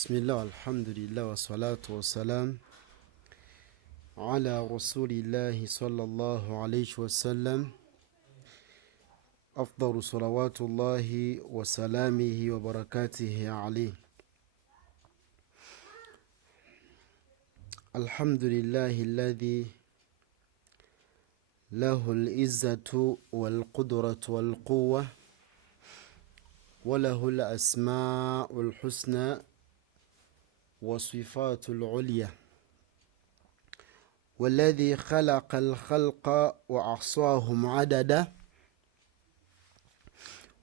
بسم الله الحمد لله والصلاة والسلام على رسول الله صلى الله عليه وسلم أفضل صلوات الله وسلامه وبركاته عليه. الحمد لله الذي له العزة والقدرة والقوة وله الأسماء الحسنى وصفات العليا، والذي خلق الخلق وأحصاهم عددا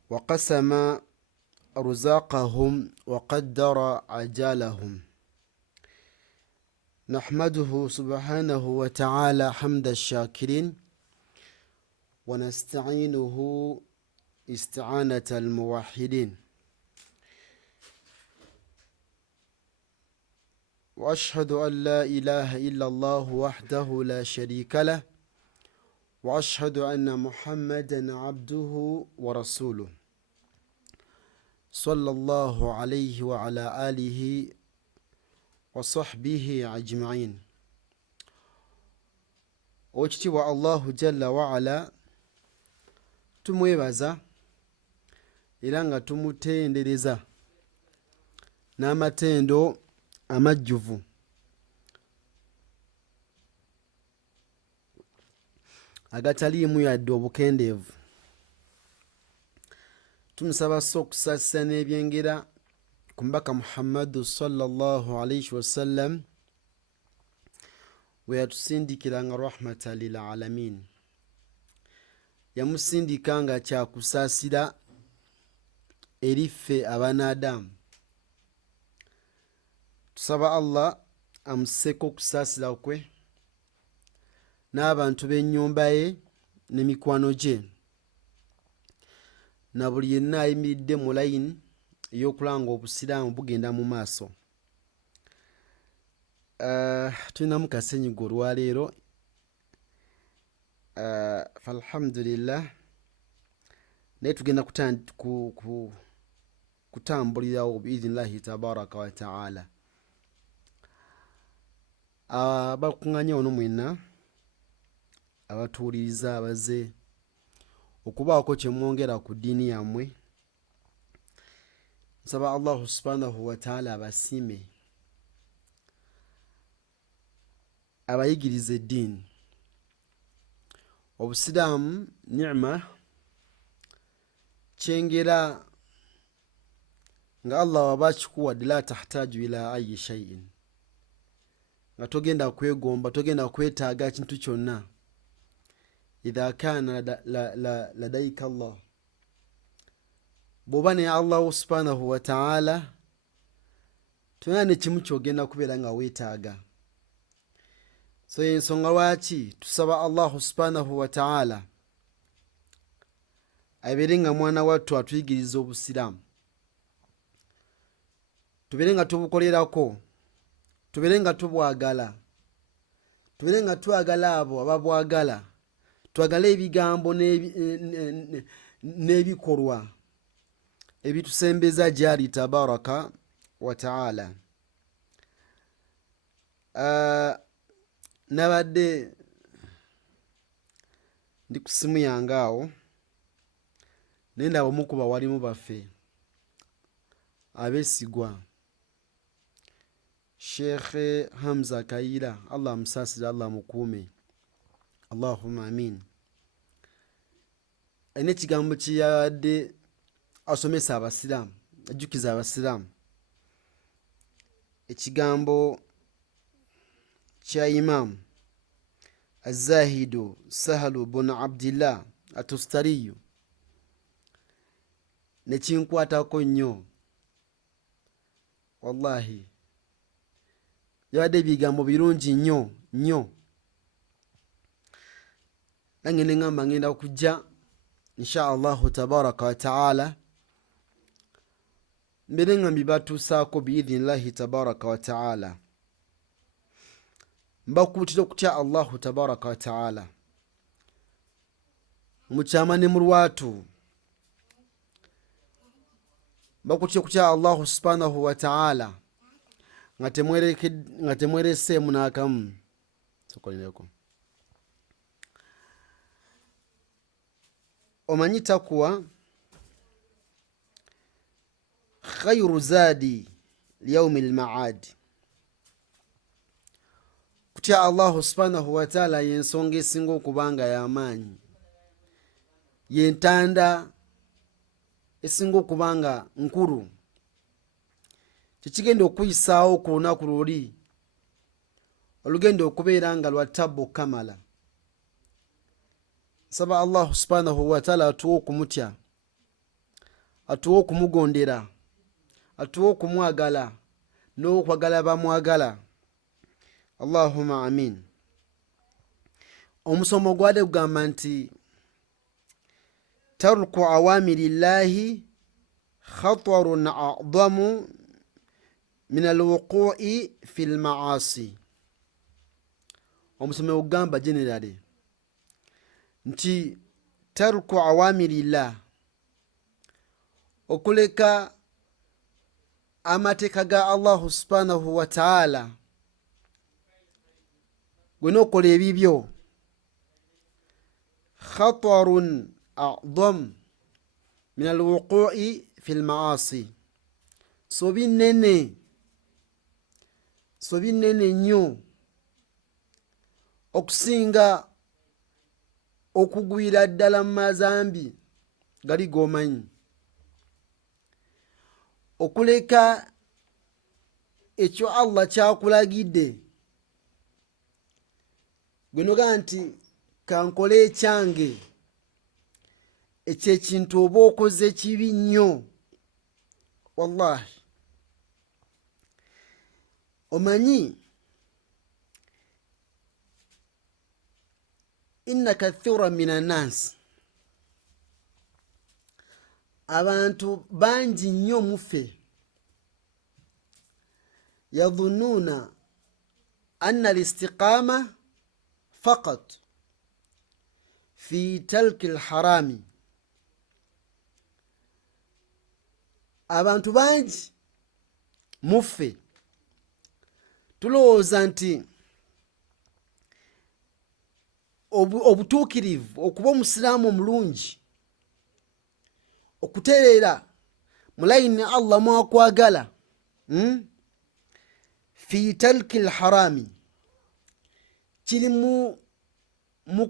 وقسم رزاقهم وقدر أجالهم. نحمده سبحانه وتعالى حمد الشاكرين، ونستعينه استعانة الموحدين، وأشهد أن لا إله إلا الله وحده لا شريك له، وأشهد أن محمدا عبده ورسوله صلى الله عليه وعلى آله وصحبه أجمعين. Oweekitiibwa Allahu Jalla wa Ala tumwebaza era nga tumutendereza n'amatendo amajjuvu. Agataliimu yadde obukendeevu. Tumusaba okusaasira n'ebyengera ku mubaka Muhammadu sallallahu alayhi wasallam we yatusindikira nga rahmatan lil alamin. Yamusindika nga kyakusaasira eri ffe abanaadamu. Tusaba Allah amuseko okusaasira kwe n'abantu b'ennyumba ye n'emikwano gye na buli yenna ayimiridde mu layini ey'okulanga obusiraamu bugenda mu maaso. Tulinamu kasenyiga olwaleero, falhamdulillah, naye tugenda kutambulirawo biidhnillahi tabaraka wa taala. Abakuŋŋanya ono mwenna abatuwuliriza abaze okubaako kye mwongera ku ddiini yammwe, nsaba Allahu subhanahu wa taala abasiime, abayigiriza eddiini. Obusiraamu ni'ma, kyengera nga Allah waba akikuwadde la tahtaju ila ayi shay'in, nga togenda kwegomba, togenda kwetaaga kintu kyonna. Idha kana ladaika Allah, bw'oba ne Allah subhanahu wa ta'ala tolina ne kimu kyogenda kubeera nga weetaaga. So ensonga lwaki tusaba Allah subhanahu wa ta'ala abeere nga mwana wattu atuyigiriza obusiraamu, tubeere nga tubukolerako, tubeere nga tubwagala, tubeere nga twagala abo ababwagala, twagala ebigambo n'ebikolwa ebitusembeza gyali tabaraka wa ta'ala. Nabadde ndi ku simu yange awo naye ndaba omu ku bawalimu baffe abeesigwa, Sheikh Hamza Kaira, Allah amusaasire, Allah mukuume, Allahumma amin. Alina ekigambo kye yabadde asomesa abasiraamu, ajjukiza abasiraamu, ekigambo kya Imam Az-Zahidu Sahalu bun Abdillah Atustariyu, ne kinkwatako nnyo. Wallahi yabadde ebigambo birungi nnyo nnyo. Nange ne ngamba ngenda okujja insha Allahu tabaraka wa taala mbere nga mbibatuusaako biidhnillahi tabaraka wa taala. Mbakuutira okutya Allahu tabaraka wa taala mu kyama ne mu lwatu. Mbakuutira okutya Allahu subhanahu wa taala nga temwereseemu n'akamu. Sokolireko. Omanyi takuwa khayru zaadi liyaumi lmaadi. Kutya Allahu subhanahu wa ta'ala yensonga esinga okubanga y'amaanyi, yentanda esinga okubanga nkulu, kikigenda okuyisaawo ku lunaku luli olugenda okubeera nga lwa ttabu kamala. Nsaba Allahu subhanahu wa ta'ala atuwe okumutya, atuwe okumugondera, atuwe okumwagala n'okwagala bamwagala. Allahumma amin. Omusomo gwade gugamba nti tarku awamiri llahi khatarun a'dhamu min alwuqu'i fi lmaasi. Omusomo gugamba generally nti tarku awamiri llah, okuleka amateeka ga Allahu subhanahu wa ta'ala, gwena okola ebibyo, khatarun a'dham min alwuqu'i fi lmaasi, sobi nnene nnyo okusinga okugwira ddala mu mazambi gali g'omanyi. Okuleka ekyo Allah kyakulagidde, gwenoga nti kankole ekyange, ekyo ekintu oba okoze kibi nnyo. Wallahi omanyi inna kathura mina nnaasi, abantu bangi nnyo muffe, yadhunnuna anna alistiqama faqat fi talki alharami. Abantu bangi muffe tulowooza nti obutuukirivu, okuba omusiraamu omulungi, okutereera mu layini Allah mwakwagala, fi talki alharami, kiri mu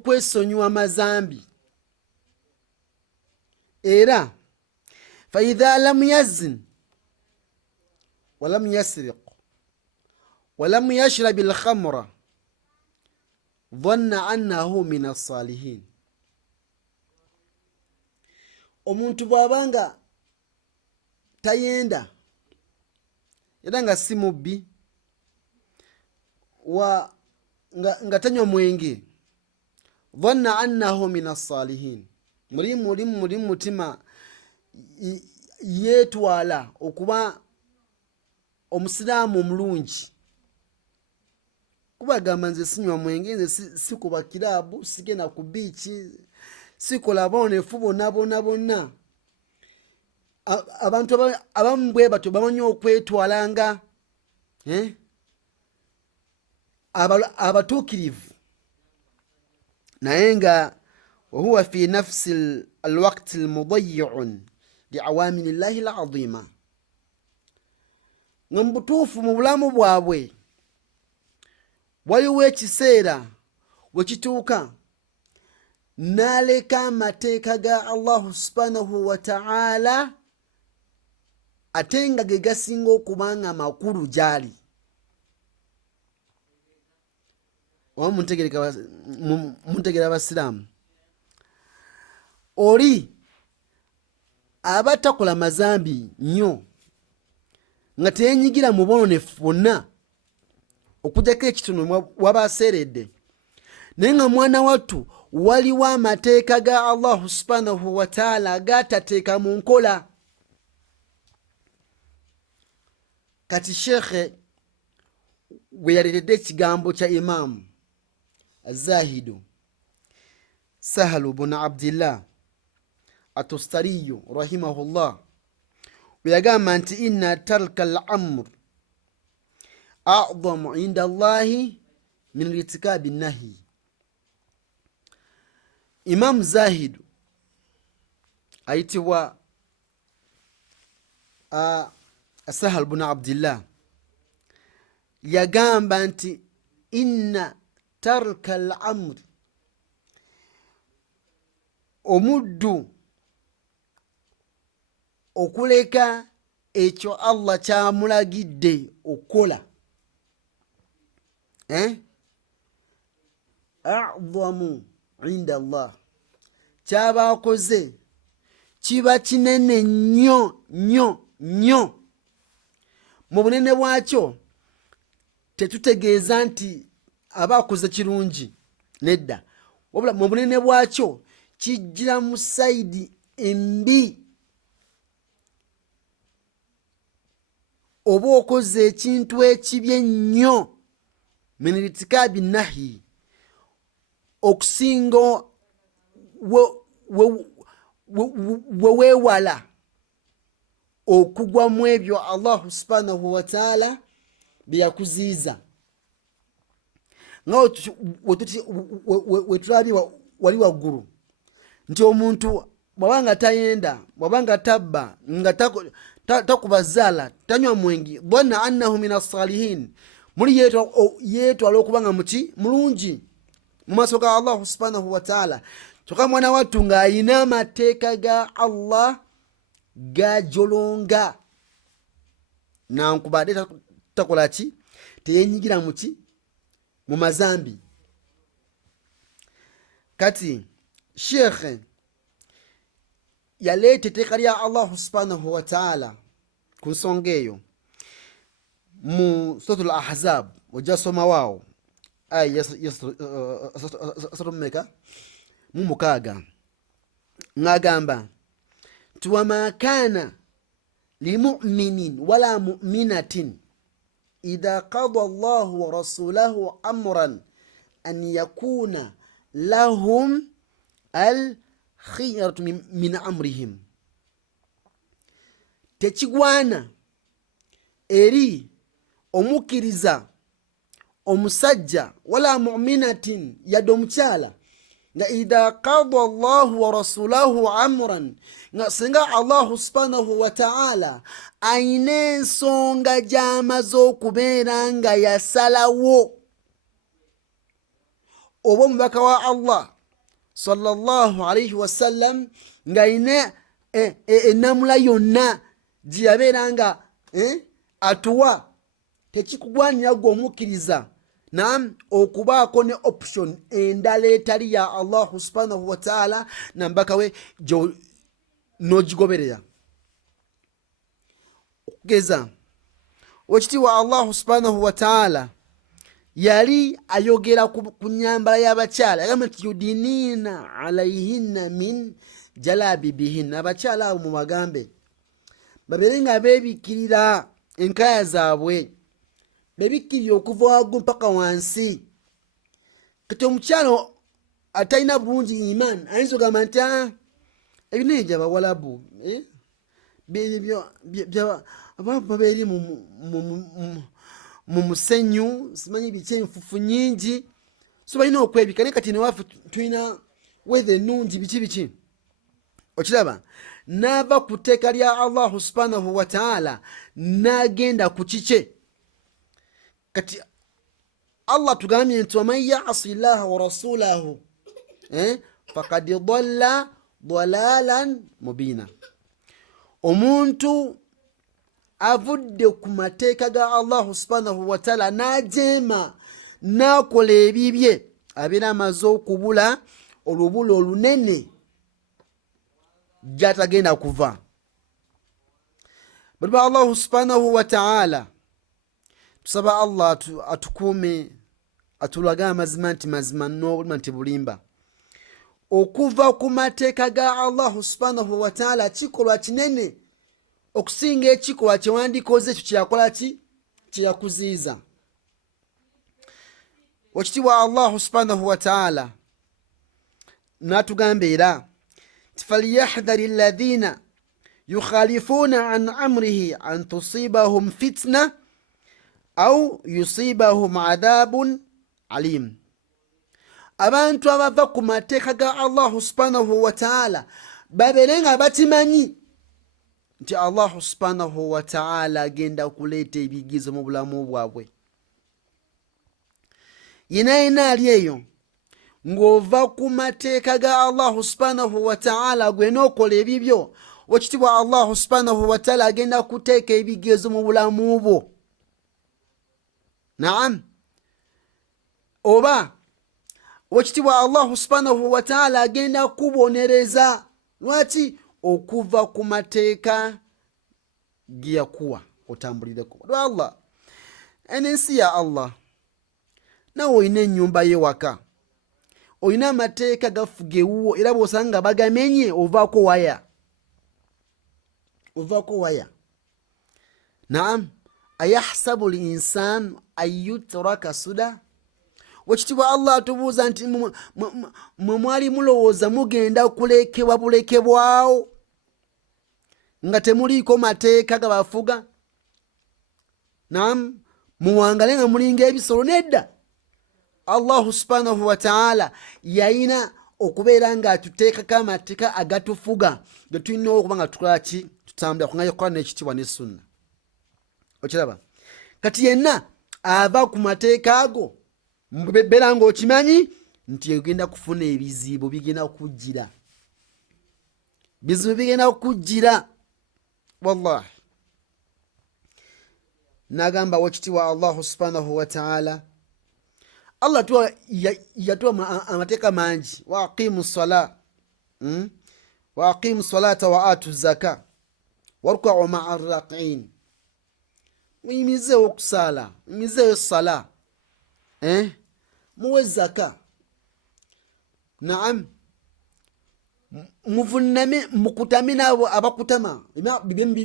kwesonyiwa amazambi. Era faidha lam yazin walam yasriq walam yashrab alkhamra dhanna annahu min as-salihin. Omuntu bw'abanga tayenda era nga si mubbi nga tanywa mwenge, dhanna annahu min as-salihin, muri mutima yeetwala okuba omusiraamu omulungi. Kuba gamba nze sinywa mwenge, nze sikuba kiraabu, sigenda ku biiki, sikola bonefu bonna. Abantu abamu bwe batyo bamanyi okwetwala nga abatuukirivu, naye nga wahuwa fi nafsi alwaqti almudayyi'un liawamiri llahi alazima, nga mu butuufu mu bulamu bwabwe waliwo ekiseera we kituuka n'aleka amateeka ga Allahu subhanahu wa ta'ala, ate nga ge gasinga okubanga makulu gyali. Muntegerera abasiraamu, oli aba takola mazambi nnyo nga teenyigira mu bwononefu bwonna okujjako ekitono waba aseeredde, naye nga mwana wattu waliwo amateeka ga Allahu subhanahu wa ta'ala agatateeka mu nkola. Kati shekhe we yaleetedde ekigambo kya Imaamu Zahidu Sahalu bun Abdillah Atustariyu rahimahullah, we yagamba nti inna tarka al-amr a'dhamu inda Allahi min irtikabi nahi. Imam Zahid ayitibwa Sahal bin Abdillah yagamba nti inna tarka al-amr, omuddu okuleka ekyo Allah kyamulagidde okukola a'dhamu inda Allah, kyaba akoze kiba kinene nnyo nnyo nnyo. Mu bunene bwakyo tetutegeeza nti aba akoze kirungi, nedda, wabula mu bunene bwakyo kijjira mu saidi embi. Oba okoze ekintu ekibi ennyo min irtikabi nahi, okusinga weewala okugwa mu ebyo Allah subhanahu wa ta'ala byeyakuziiza. Nga wetulabye wali waggulu nti omuntu bwabanga tayenda, bwabanga tabba, nga takuba zaala, tanywa mwengi, dhanna annahu min as-salihin, muli yeetwala okuba nga muki mulungi mu maaso ga Allah subhanahu wa ta'ala. Kyokka mwana wattu ng'ayina amateeka ga Allah gajolonga, nankubadde takola ki, teyenyigira muki mu mazambi. Kati Sheikh yaleeta etteeka lya Allah subhanahu wa ta'ala ku nsonga eyo mu suratul Ahzab, ojja soma waawo aya meka mu 6 ng'agamba nti wama kana limu'minin wala mu'minatin idha qada Allahu wa rasulahu amran an yakuna lahum al-khiyaratu min amrihim. Tekigwana eri omukkiriza omusajja wala mu'minatin yadde omukyala nga idha qada Allahu wa rasulahu amran, nga singa Allah subhanahu wa ta'ala ayina ensonga gy'amaze okubeera nga yasalawo, oba omubaka wa Allah sallallahu alayhi wasallam nga ayina enamula yonna gye yabeera nga atuwa, tekikugwanira gwe omukkiriza naam okubaako ne option endala etali ya Allah subhanahu wa ta'ala na mbaka we n'ogigoberera. Okugeza wekitiibwa Allah subhanahu wa ta'ala yali ayogera ku nyambala y'abakyala, yagamba nti yudinina alayhinna min jalabibihinna, abakyala abo mubagambe babeere nga beebikkirira enkaya zaabwe, bebikkirira okuva waggulu mpaka wansi. Kati omukyalo atalina bulungi iman ayinza ogamba nti ebinene gy'abawalabu babeeri mu musenyu, simanyi biki, enfufu nyingi, so balina okwebika. Naye kati newaffe tulina weather ennungi, biki okiraba, n'ava ku tteeka lya Allah subhanahu wa ta'ala n'agenda ku kike. Kati Allah tugambye nti waman ya'si llaha wa rasulahu faqad dalla dalalan mubina. Omuntu avudde ku mateeka ga Allah subhanahu wa ta'ala n'ajeema n'akola ebibye, abeera amaze okubula olubula olunene gy'atagenda kuva. Bwe Allah subhanahu wa ta'ala tusaba Allah atukuume, atulage amazima nti mazima n'obulima nti bulimba. Okuva ku mateeka ga Allah subhanahu wa ta'ala kikolwa kinene okusinga ekikolwa kyewandikoze ekyo kyeyakola ki, kyeyakuziiza. Wakitiibwa Allah subhanahu wa ta'ala n'atugamba era nti falyahdhari alladhina yukhalifuna an amrihi an tusibahum fitna au yusibahum adhabun alim. Abantu abava ku mateeka ga Allah subhanahu wa ta'ala baberenga batimanyi nti Allah subhanahu wa ta'ala agenda kuleeta ebigizo mu bulamu bwabwe. Yina ali eyo ng'ova ku mateeka ga Allah subhanahu wa ta'ala gwe n'okola ebibyo, ekitibwa Allah subhanahu wa ta'ala agenda kuteeka ebigezo mu bulamu bwo. Naam. Oba ekitibwa Allah subhanahu wa ta'ala agenda kubonereza. Lwaki? Okuva ku mateeka ge yakuwa otambulireko. Allah, ensi ya Allah, nawe olina ennyumba y'ewaka, olina amateeka gafuga ewuwo, era bw'osanga bagamenye ovaako waya. Naam. Ayahsabu linsanu ayutraka suda. Wekitibwa Allah atubuuza nti mwe mwali mulowooza mugenda kulekebwa bulekebwawo nga temuliiko mateeka gabafuga? Naam. Muwangale nga mulinga ebisolo? Nedda. Allah subhanahu wa ta'ala yayina okubeera nga atuteekako amateeka agatufuga ge tulina okuba nga tukola ki? Tutambula kungayo Qur'an n'ekitiibwa ne Sunna. Okiraba? Kati yenna ava ku mateeka ago beera ng'okimanyi nti ogenda kufuna ebizibu bigenda kujjira. Bizibu bigenda kujjira. Wallahi. Nagamba wekitiibwa Allah subhanahu wa ta'ala, Allah yatuwa amateeka mangi. Wa aqimu salata wa atu zaka warukau ma'a rakiin. Muyimizeewo okusaala, muyimizeewo sala, muwe zaka. Naam. Muvunname mukutame n'abo abakutama,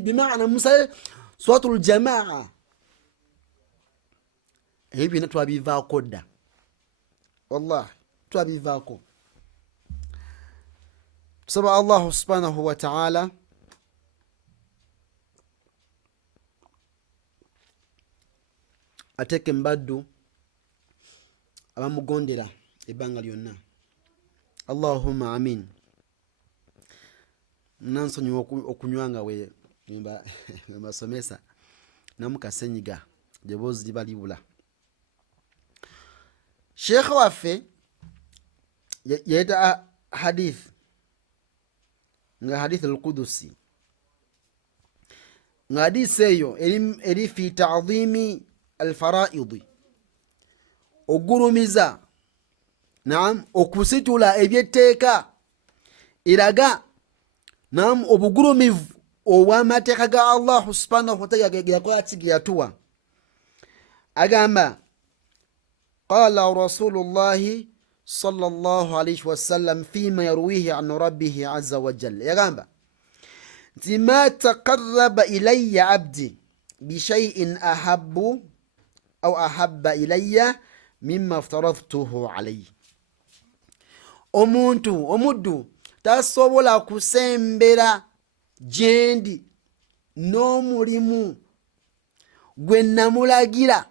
bimaana musale suratul jamaa. Ebyo byonna twabivaako dda. Wallahi twabivaako. Tusaba Allah subhanahu wa ta'ala ateeke mbaddu abamugondera ebbanga lyonna. Allahumma amin. Nansonyiwa okunywa nga wembasomesa namukasenyiga ddoboozi liba libula. Sheikh waffe yayita hadith nga hadith al-Qudusi, nga hadith eyo eri fi ta'dhimi al-fara'idi, ogurumiza, naam, okusitula ebyetteeka, eraga naam obugurumivu obw'amateeka ga Allah subhanahu wa ta'ala yakola ki, ge yatuwa. Agamba qala rasulullahi sallallahu alayhi wasallam fima yarwihi an rabbihi azza wa jalla, yagamba nti ma taqarraba ilayya abdi bishay'in ahabbu au ahabba ilayya mimma aftaradtuhu alayhi. Omuddu tasobola kusembera gyendi n'omulimu gwe namulagira,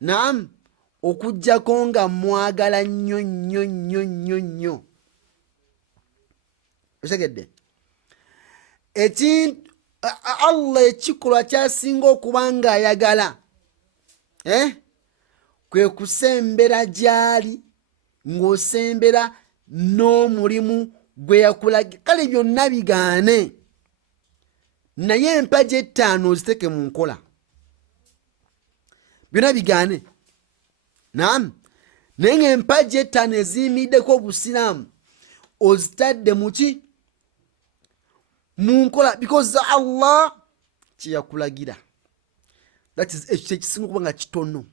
naam, okujjako nga mwagala nnyo nnyo nnyo nnyo nnyo. Osegedde? Allah ekikolwa kyasinga okuba nga ayagala kwe kusembera gyali ng'osembera n'omulimu gwe yakulagira. Kale byonna bigaane, naye empagi 5 oziteke mu nkola. Byonna bigaane. Naam. Naye ng'empagi 5 eziyimiddeko obusiraamu ozitadde muki? Mu nkola, because Allah kyeyakulagira. That is ekyo kyekisinga okuba nga kitono.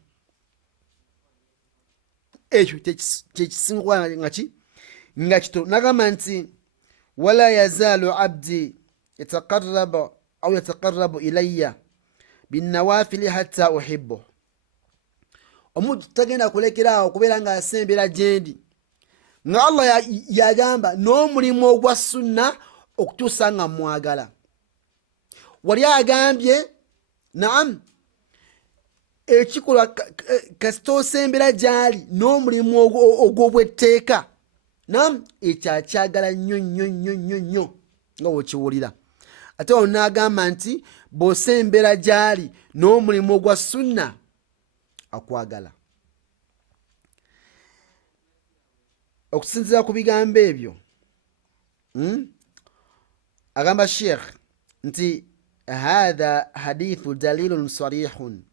Ekyo kyekisinga okuba nga kitono. Nagamba nti wala yazaalu abdi yataqarrabu ilayya binnawafili hatta uhibbu. Omuntu tagenda kulekeraawo okubeera nga asembera gyendi nga Allah yagamba n'omulimu ogwa sunna okutuusa nga mwagala. Wali agambye naam ekikolwa kasita osembera gyali n'omulimu ogw'obwetteeka nam ekyo akyagala nnyo nnyo nnyo nnyo nnyo nga bwekiwulira. Ate ono n'agamba nti bw'osembera gyali n'omulimu ogwa sunna akwagala. Okusinziira ku bigambo ebyo agamba Sheikh nti hadha hadithu dalilun sarihun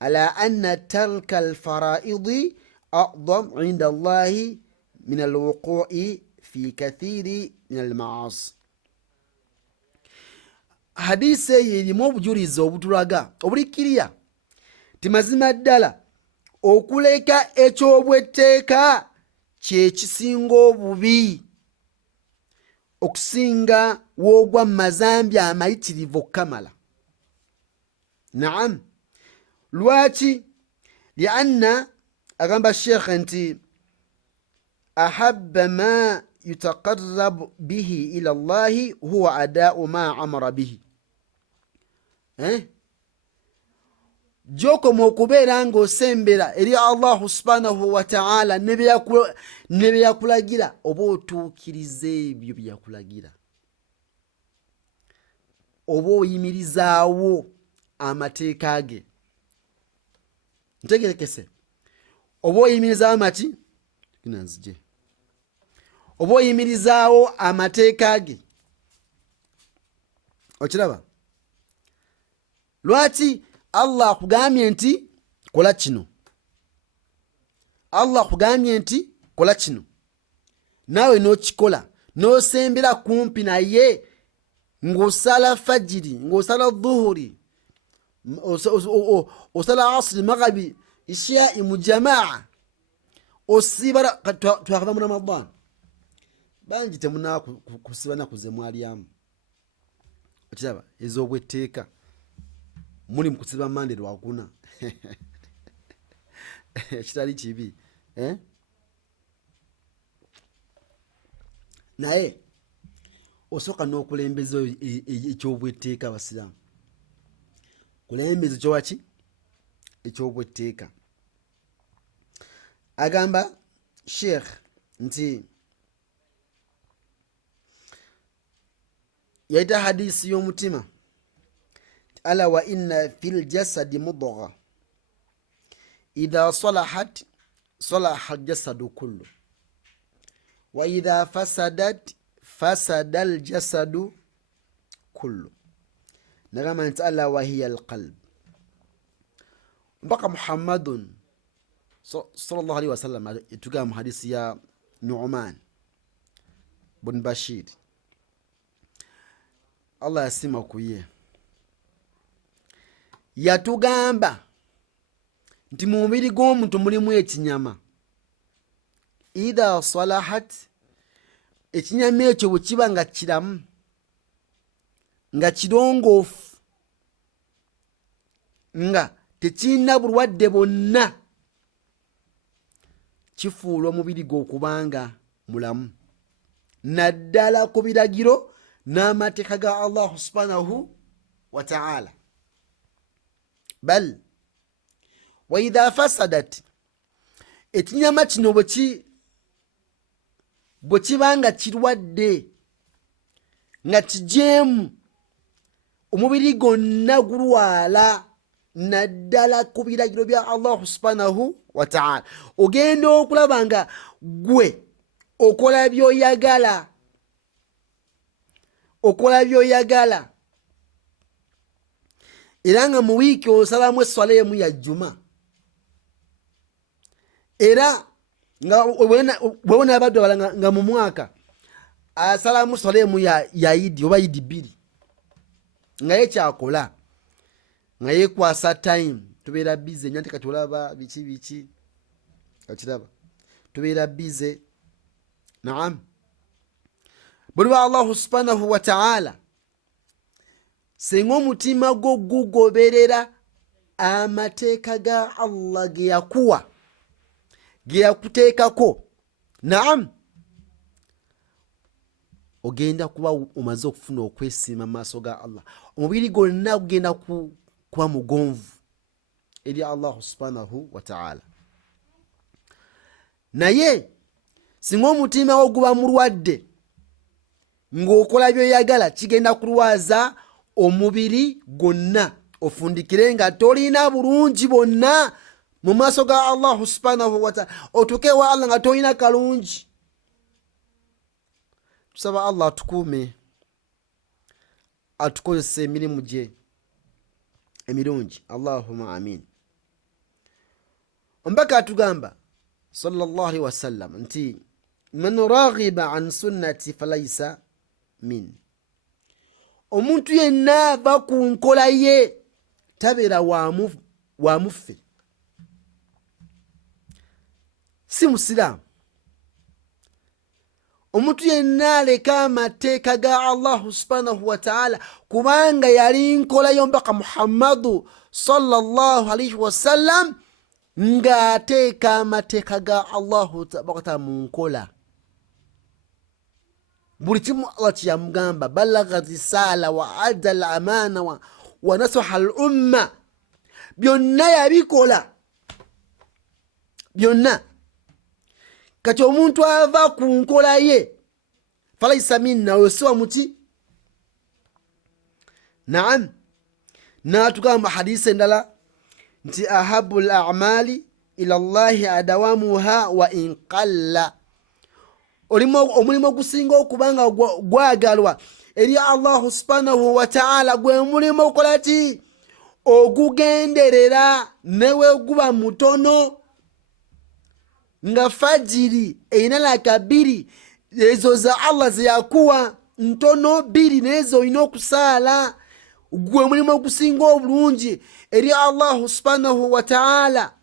ala anna tarka alfaraidi a'dham 'inda Allahi min alwuqu'i fi kathiri min almaasi. Hadisi eyo erimu obujulizi obutulaga obulikiriya ti mazima ddala okuleka ekyobwetteeka kyekisinga obubi okusinga woogwa mu mazambi amayitirivu okkamala. Naam, lwaki? Lianna agamba Sheikh nti ahabba ma yutaqarrabu bihi ila Allahi huwa adaa'u ma amara bihi. Gyokoma okubeera ng'osembera eri Allahu subhanahu wa ta'ala ne bye yakulagira oba otuukiriza ebyo bye yakulagira, oba oyimirizaawo amateeka ge. Ntegerekese, oba oyimirizaawo amaki ginanzije, oba oyimirizaawo amateeka ge. Okiraba? Lwaki Allah akugambye nti kola kino, Allah akugambye nti kola kino, naawe n'okikola, n'osembera kumpi naye ng'osala fajiri, ng'osala dhuhuri, osala asri, maghabi, ishai mu jamaa, osibara. Twakava mu Ramadan bangi temuna kusiba naku ze mwalyamu. Okiraba? Ez'obwetteeka muli mu kusiba Mande Lwakuna kitali kibi naye osooka n'okulembeza ekyobwetteeka. Abasiraamu kulembeza ekyowaki ekyobwetteeka. Agamba Sheikh nti yaita hadisi y'omutima, ala wa inna fil jasadi mudgha idha salahat salaha aljasadu kullu wa idha fasadat fasada aljasadu kullu. Nagamba nti ala wa hiya alqalb. Mpaka Muhammadun sallallahu alaihi wasallam etugamba mu hadisi ya Nu'man bin Bashir, Allah yasima kuye, yatugamba nti mu mubiri gw'omuntu mulimu ekinyama. Idha salahat, ekinyama ekyo bwe kiba nga kiramu, nga kirongoofu, nga tekirina bulwadde bwonna, kifuula omubiri gwe okubanga mulamu, naddala ku biragiro n'amateeka ga Allah subhanahu wa ta'ala. Bal wa idha fasadat, ekinyama kino bwe kibanga kirwadde nga kijeemu, omubiri gwonna gulwala, naddala ku biragiro bya Allah subhanahu wa ta'ala. Ogenda okulaba nga gwe okola by'oyagala, okola by'oyagala, era nga mu wiiki osalamu esswala emu ya jjuma, era nga bwebona abaddu abala nga mu mwaka asalamu swala emu ya idi oba idi bbiri, nga ye kyakola nga yekwasa time. Tubeera bize nyanti kati olaba biki okiraba, tubeera bize. Naam, bwe Allah subhanahu wa ta'ala singa omutima gwo gugoberera amateeka ga Allah ge yakuwa, ge yakuteekako, naam, ogenda kuba omaze okufuna okwesiima mu maaso ga Allah. Omubiri gwonna gugenda kuba mugonvu, eri Allah subhanahu wa ta'ala. Naye singa omutima wo guba mulwadde ng'okola byoyagala kigenda kulwaza omubiri gwonna ofundikire nga tolina bulungi bonna mu maaso ga Allah subhanahu wa ta'ala, otuuke wa Allah nga tolina kalungi. Tusaba Allah atukuume atukozesa emirimu gye emirungi. Allahumma amin. Ombaka atugamba sallallahu alaihi wasallam nti man raghiba an sunnati falaysa min, omuntu yenna ava ku nkola ye tabeera wamuffe, si musiraamu. Omuntu yenna aleka amateeka ga Allah subhanahu wa ta'ala kubanga yali nkola y'omubaka Muhammadu sallallahu alaihi wasallam nga ateeka amateeka ga Allahu tabaraka mu nkola. Buli kimu Allah kyeyamugamba balaghat risala wa adda al amana wa nasaha al umma, byonna yabikola byonna. Kati omuntu ava ku nkola ye falaysa minna, yosiwa muti. Naam, natugamba hadisi endala nti ahabu al-a'mali ila Allahi adawamuha wa in qalla, omulimu ogusinga okubanga gwagalwa eri Allah subhanahu wa ta'ala gwe mulimu okola ki ogugenderera newe guba mutono. Nga fajiri eina laka biri ezo za Allah ziyakuwa ntono biri nezo ina okusala, gwe mulimu ogusinga obulungi eri Allah subhanahu wa ta'ala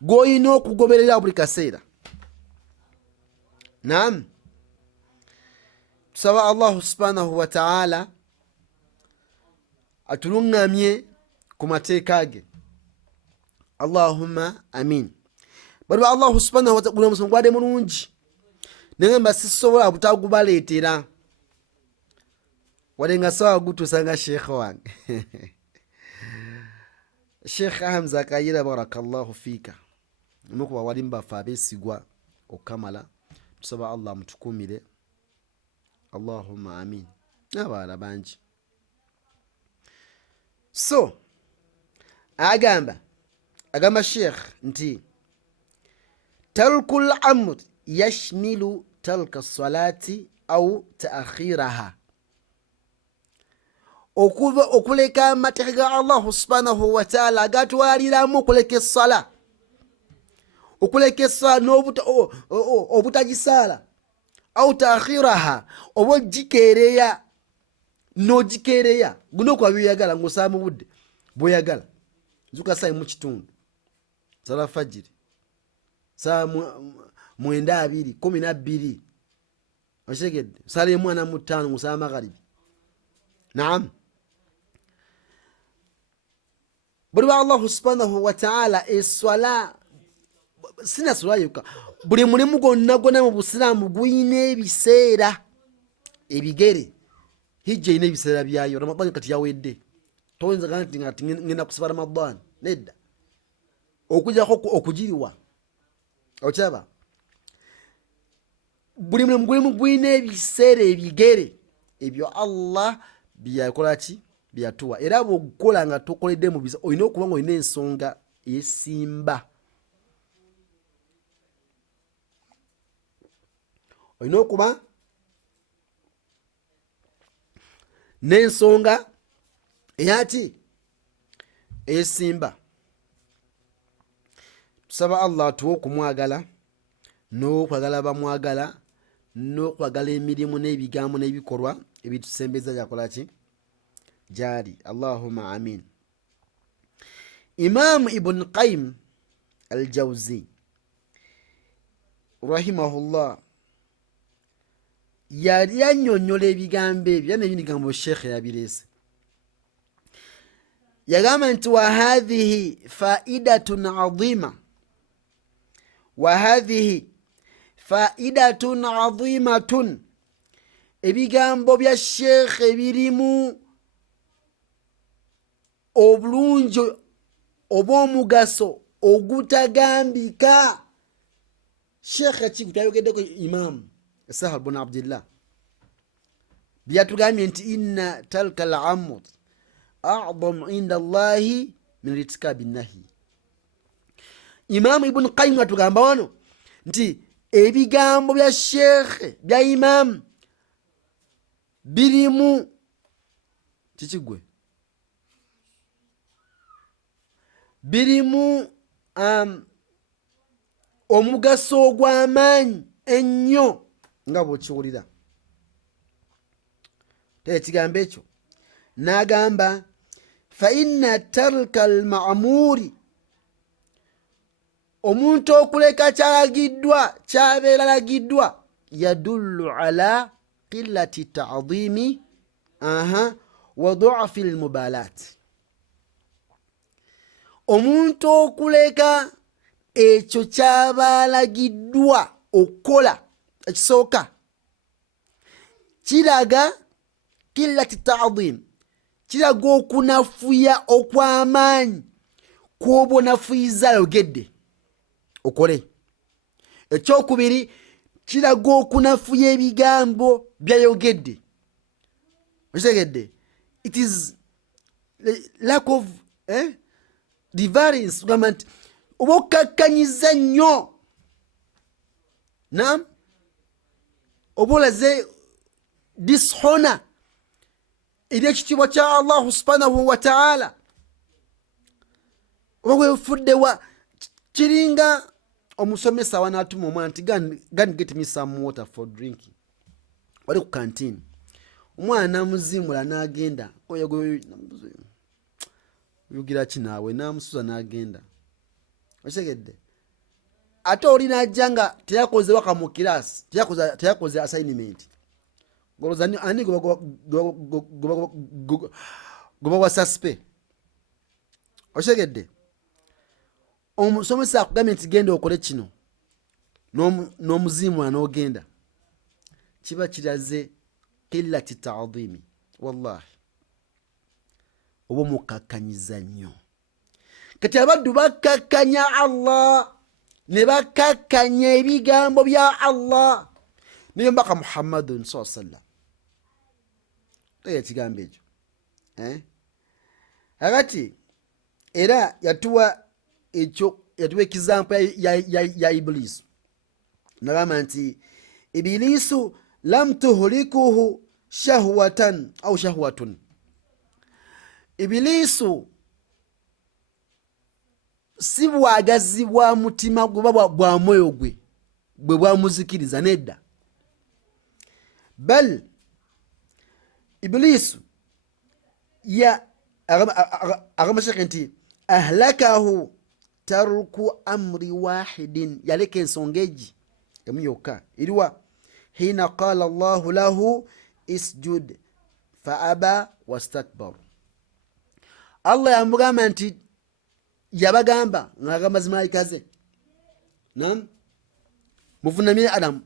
gwoyina okugoberera buli kaseera. Naam, tusaba Allah subhanahu wa ta'ala atulungamye ku mateeka ge. Allahumma amin. Bali Allah subhanahu wa ta'ala musomo gwade mulungi nengamba sisobola butagubaleetera walenga sawa gutusanga sheikh wange Sheikh Hamza Kayira barakallahu fika, mukuba wali mbafa abesigwa okamala. Tusaba Allah mutukumire. Allahumma amin. Nabala banji. So agamba Sheikh nti tarkul amr yashmilu talka salati au ta'khiraha, okuleka amateeka ga Allah subhanahu wa ta'ala agatwaliramu okuleka essala, okuleka essala obutagisala, au ta'khiraha oba ogikeereya n'ogikeereya. Guno kwa byoyagala ng'osaba mu budde bw'oyagala, zuka saa mu kitundu, sala fajiri saa 9:20 12 oshegedde, sala 1:05 ng'osaba magharibi. Naam, buli wa Allah subhanahu wa ta'ala eswala sina swala yuka, buli mulimu gwonna mu Busiraamu guyina ebiseera ebigere. Hijja ina ebiseera byayo. Ramadhan kati yawedde, toyinza ngati ngenda kusaba Ramadhan, nedda, okujjako okugiriwa okyaba. Buli mulimu guyina ebiseera ebigere ebyo Allah byakola ki byatuwa. Era bw'okukola nga tokoledde mu biza olina okuba nga olina ensonga eyesimba, olina okuba n'ensonga eyaki eyesimba. Tusaba Allah atuwe okumwagala n'okwagala bamwagala n'okwagala emirimu n'ebigambo n'ebikolwa ebitusembeza jakola ki jari. Allahumma amin. Imam Ibn Qayyim al-Jawzi rahimahullah yali yannyonnyola ebigambo ebyo n'ebigambo Sheikh yabirese. Yagamba nti wa hadhihi faidatun adhima, wa hadhihi faidatun adhimatun, ebigambo bya Sheikh ebirimu obulungi oba omugaso ogutagambika. Sheikh kitayogeddeko Imam Sahal bin Abdullah byatugambye nti inna talka al-amr a'zam inda Allahi min irtikabi nahi. Imam Ibn Qayyim atugamba wano nti ebigambo bya Sheikh bya Imam birimu kikigwe birimu omugaso ogw'amaanyi ennyo nga bw'okiwulira. Ekigambo ekyo n'agamba fa inna tarka al-ma'muri, omuntu okuleka kyalagiddwa kyabeera lagiddwa, yadullu ala qillati ta'dhimi wa du'fi al-mubalat. Omuntu okuleka ekyo kyabalagiddwa okukola ekisooka kiraga qillati ta'dhim, kiraga okunafuya okw'amaanyi kw'oba onafuyiza ayogedde okole. Ekyokubiri kiraga okunafuya ebigambo byayogedde. Okitegedde? It is lack of diverence. Kugamba nti oba okakkanyiza nnyo, naam, oba olaze dishonor eri ekitiibwa kya Allahu subhanahu wa ta'ala, oba wefuddewa. Kiringa omusomesa wanaatuma omwana nti gani get me some water for drinking. Wali ku canteen, omwana namuzimula n'agenda, oyogera ki naawe, namusuza n'agenda. Okitegedde? Ate oli n'ajja nga teyakoze waka mu kirasi, teyakoze assignment. Goloza ani goba wa suspe. Okitegedde? Omusomesa akugambye nti genda okole kino n'omuzimula n'ogenda, kiba kiraze qillati ta'dhimi. Wallahi oba mukakkanyiza nnyo. Kati abaddu bakakkanya Allah ne bakakkanya ebigambo bya Allah n'embaka Muhammadun sallallahu alaihi wasallam. Ekigambo ekyo agati era yatuwa example ya Iblisu. Nagamba nti Iblisu lam tuhlikuhu shahwatan au shahwatun. Iblisu si bwagazi bwa mutima gwe bwa mwoyo gwe bwe bwamuzikiriza, nedda. Bal Iblisu ya agamba Sheikh nti ahlakahu tarku amri wahidin, yaleka ensonga egi emu yokka. Iriwa hina qala Allahu lahu isjud fa aba wastakbar. Allah yamugamba nti, yabagamba ng'agamba zimalayika ze, naam, muvunamire Adamu,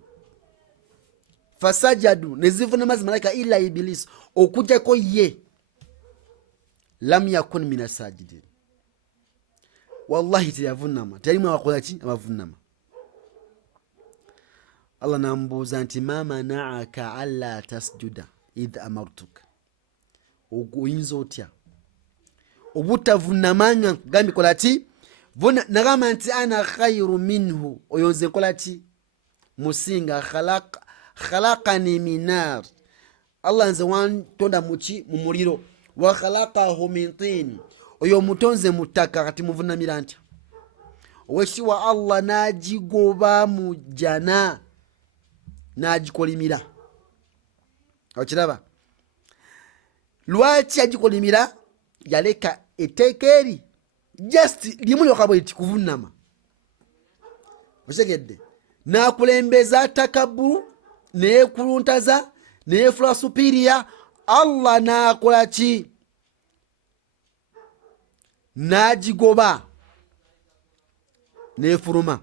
fasajadu, ne zivunama zimalayika illa Iblisu, okujjako ye, lam yakun mina sajidin. Wallahi teyavunama, teyalimu abakola ki? Abavunama. Allah nambuuza nti ma mana'aka alla tasjuda idh amartuka. Oyinza otya obutavunamanga gambi kola ki? Nagamba nti ana khairu minhu, oyo nze nkola ki? Musinga. Khalaqani minar, Allah nze wantonda muki? Mu muliro. Wa khalaqahu min tin, oyo mutonze mu ttaka. Kati muvunamira ntya? Owekitiibwa Allah n'agigoba mu jana n'agikolimira. Okiraba? Lwaki agikolimira? Yaleka etteeka eri just limu lyokka bwe kuvunama. Okitegedde? N'akulembeza takaburu, neyekuluntaza, neyefula superior. Allah n'akola ki? N'agigoba nefuluma.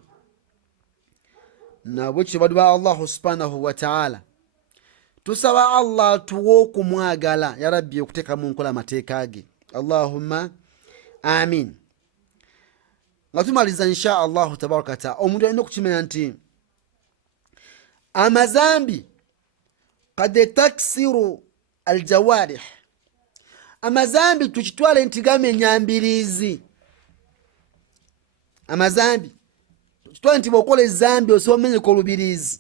Nabwe kityo baddu ba Allah subhanahu wa ta'ala, tusaba Allah tuwe okumwagala, ya Rabbi okuteeka mu nkola amateeka ge. Allahumma amin. nga tumaliza insha Allah tabaraka taala omuntu alina okukimanya nti amazambi kad taksiru aljawarih, amazambi tukitwale nti gamenya mbirizi. Amazambi tukitwale nti bwokola ezambi osobola omenyeka olubirizi.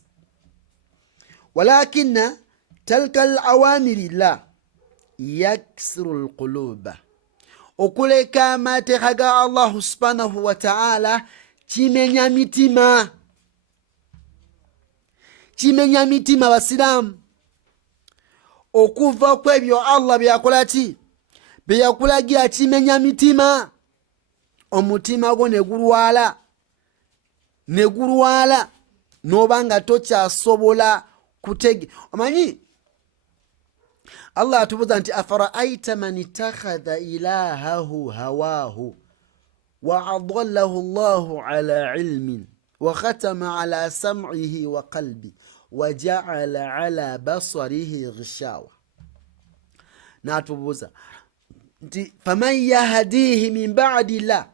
walakina talka alawamiri la yaksiru alquluba, okuleka amateeka ga Allahu subhanahu wa ta'ala kimenya mitima. Kimenya mitima basiramu. Okuva kwebyo Allah byakola ki? Byakulagira kimenya mitima. Omutima gwo negulwala nobanga tokyasobola kutege. Omanyi Allah atubuza nti afaraaita man ittakhadha ilahahu hawahu wa adallahu Allahu ala ilmin wa khatama ala sam'ihi wa qalbi wa ja'ala ala basarihi ghishawa. Natubuza nti faman yahdihi min ba'di la,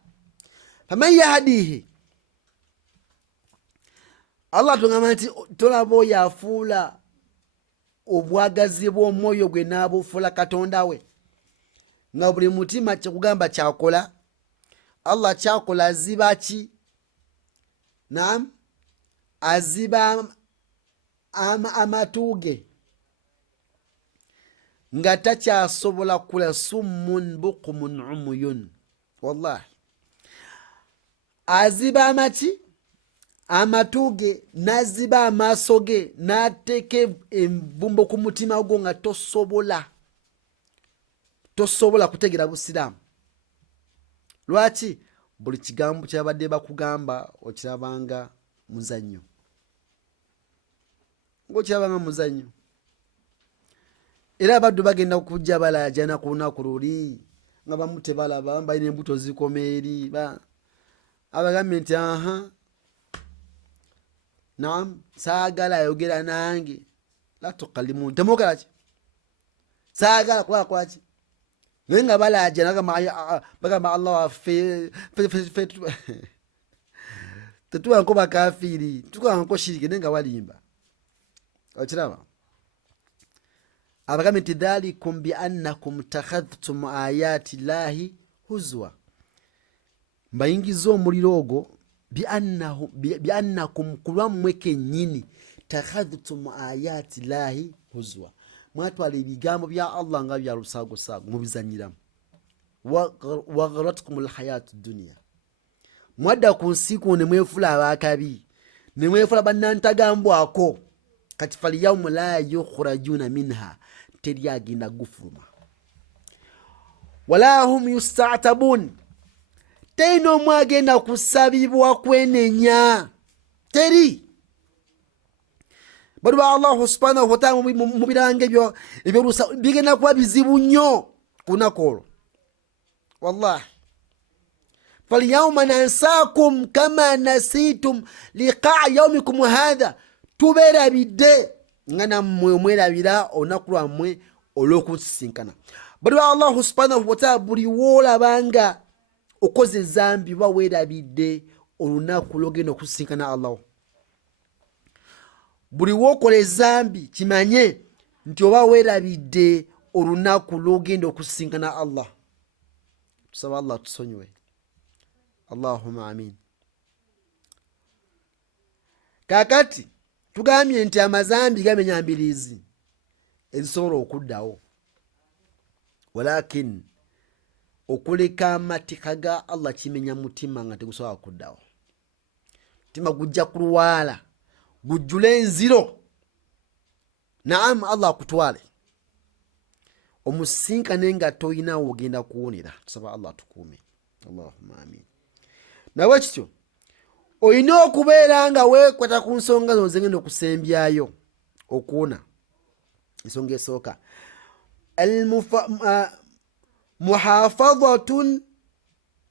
faman yahdihi, Allah tungamba nti tolabo yafuula obwagazi bw'omwoyo gwe n'abufuula Katonda we, nga buli mutima kyekugamba kyakola. Allah kyakola aziba ki? Naam, aziba amatuge nga takyasobola kula. Summun bukumun umuyun. Wallahi aziba amaki? Amatuge, naziba amaaso ge, n'ateeka envumbo ku mutima gwo nga tosobola kutegera busiraamu. Lwaki? Buli kigambo kyabadde bakugamba okirabanga muzannyo. Ng'okirabanga muzannyo. Era abaddu bagenda kujja balaajana ku lunaku luli nga bamu tebalaba, balina embuto zikoma eri. Abagambye nti naam, saagala ayogera nange. La tukallimun, temwogera ki? Saagala kuba ki? Naye nga balaajana bagamba Allah waffe tetubanko bakafiri, tukanko shiriki, naye nga walimba. Okiraba? Abagambye nti dhalikum biannakum takhadhtum ayati llahi huzwa, mbayingiza omuliro ogwo biannakum kulwammwe kennyini takhadhtum ayati llahi huzwa, mwatwala ebigambo bya Allah nga bya lusaago mubizanyiramu. Wagharatkum alhayatu dunya, mwadda ku nsi kuno ne mwefula abakabi, ne mwefula bannantagambwako. Kati falyawma la yukhrajuna minha, teri agenda gufuluma. Wala hum yusta'tabun, teno mwagenda kusabibwa kwenenya, teri. Bali ba Allah subhanahu wa ta'ala mu birange ebyo bigenda kuba bizibu nnyo kunakolo. Wallahi falyawma nansakum kama nasitum liqaa yawmikum hadha, tubeerabidde nga nammwe omwerabira olunaku lwammwe olw'okusisinkana. Bali ba Allah subhanahu wa ta'ala buli woolabanga okoze zambi ba weerabidde olunaku lw'ogenda okusisinkana Allah. Buli wookola ezambi kimanye nti oba weerabidde olunaku lw'ogenda okusisinkana Allah. Tusaba Allah tusonyiwe. Allahumma amin. Kakati tugambye nti amazambi gamenya mbirizi ezisobola okuddawo, walakin okuleka amateeka ga Allah kimenya mutima nga tegusobola kuddawo. Mutima gujja kulwala, gujjule enziro. Naam, Allah akutwale omusinkane nga toyina ogenda kuwonera. Tusaba Allah tukuume. Allahumma amin. Nawe kityo oyina okubeera nga weekwata ku nsonga zo zengenda okusembyayo okuwona. Ensonga esooka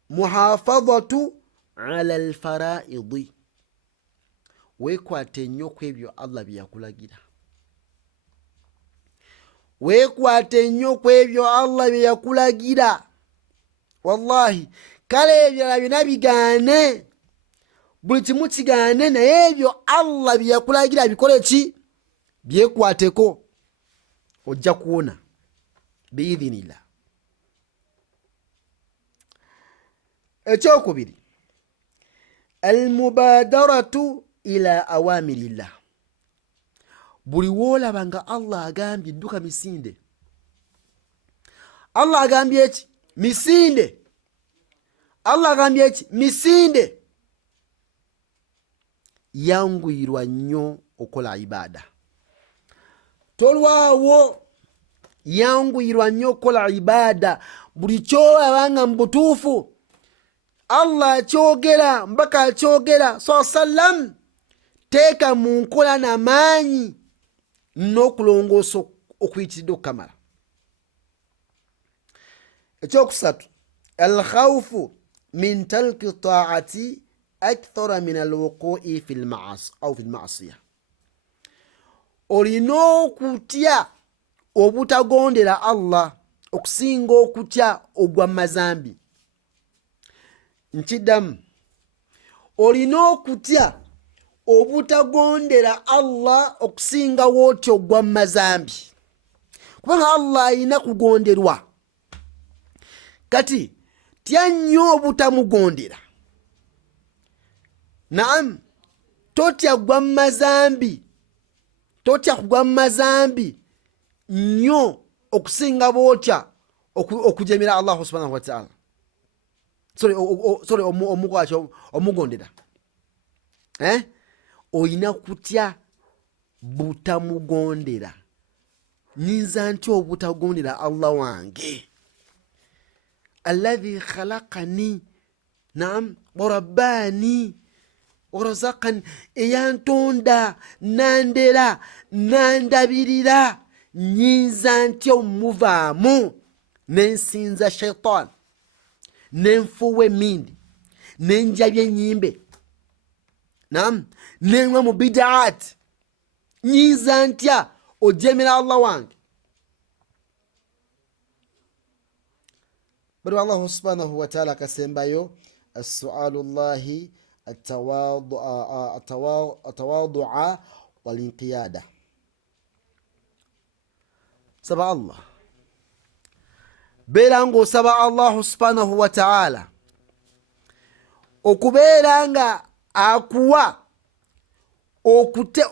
muhafadhatu ala alfaraidi, weekwate nnyo ku ebyo Allah byeyakulagira. Weekwate nnyo ku ebyo Allah byeyakulagira. Wallahi kale ebirala byonna bigaane, buli kimu kigaane, naye ebyo Allah bye yakulagira bikole ki? Byekwateko, ojja kuwona biidhinillah. Ekyokubiri, almubadaratu ila awamirillah. Buli woolaba nga Allah agambye dduka misinde, Allah agambye eki? Misinde. Allah agambye eki? Misinde. Yanguyirwa nnyo okola ibada. Tolwawo, yanguyirwa nnyo okola ibada. Buli kyolaba nga mubutuufu Allah akyogera, mbaka akyogera sallam, teeka mu nkola n'amaanyi n'okulongoosa okuyitiridde okukamala. Ekyokusatu, alkhawfu min talki taati akthara min alwuqui fi lma'asiya. Olina okutya obutagondera Allah okusinga okutya ogwa mazambi. Nkiddamu, olina okutya obutagondera Allah okusinga wootyo ogwa mazambi, kubanga Allah alina kugonderwa. Kati tya nnyo obutamugondera. Naam, totya gwa mazambi, totya kugwa mazambi nnyo okusinga bootya okujemera Allah subhanahu wa ta'ala. Sorry, omugondera. Oyina kutya butamugondera. Nyinza ntya obutagondera Allah wange alladhi khalaqani, naam, warabbani warazaqani, eyantonda nandera nandabirira. Nyinza ntya omuvaamu nensinza shaitan, nenfuwa emindi, nenjabya enyimbe, naam, nenywa mu bidaat. Nyinza ntya ojemera Allah wange? Bari Allah subhanahu wa ta'ala akasembayo, as-su'alu Allahi atawadu'a walinqiyada. Saba Allah, beera ng'osaba Allah subhanahu wa ta'ala okubeera nga akuwa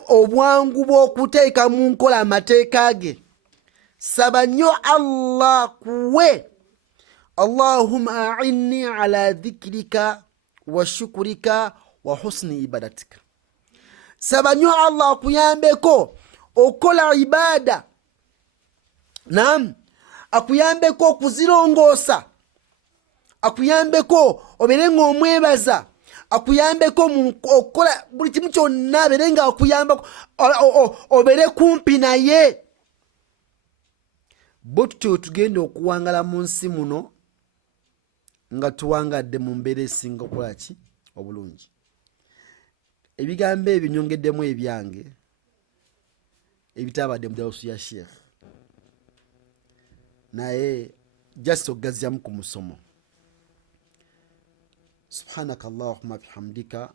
obwangu bw'okuteeka mu nkola amateeka ge. Saba nnyo Allah kuwe. Allahumma a'inni ala dhikrika wa shukrika wa husni ibadatika. Saba nnyo Allah akuyambeko okola ibada, naam, akuyambeko okuzirongoosa, akuyambeko obeere ng'omwebaza, akuyambeko okukola buli kimu kyonna abeere nga akuyambako, obeere kumpi naye. Bwetutyo tugenda okuwangala mu nsi muno nga tuwangadde mu mbeera esinga okukola ki? Obulungi. Ebigambo ebyo nyongeddemu ebyange ebitabadde mu darusu ya Sheikh, naye just ogazyamu ku musomo. Subhanaka Allahumma bihamdika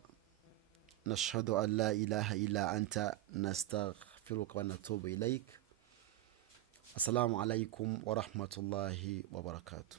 nashhadu an la ilaha illa anta nastaghfiruka wa natubu ilaik. Assalamu alaikum wa rahmatullahi wa barakatuh.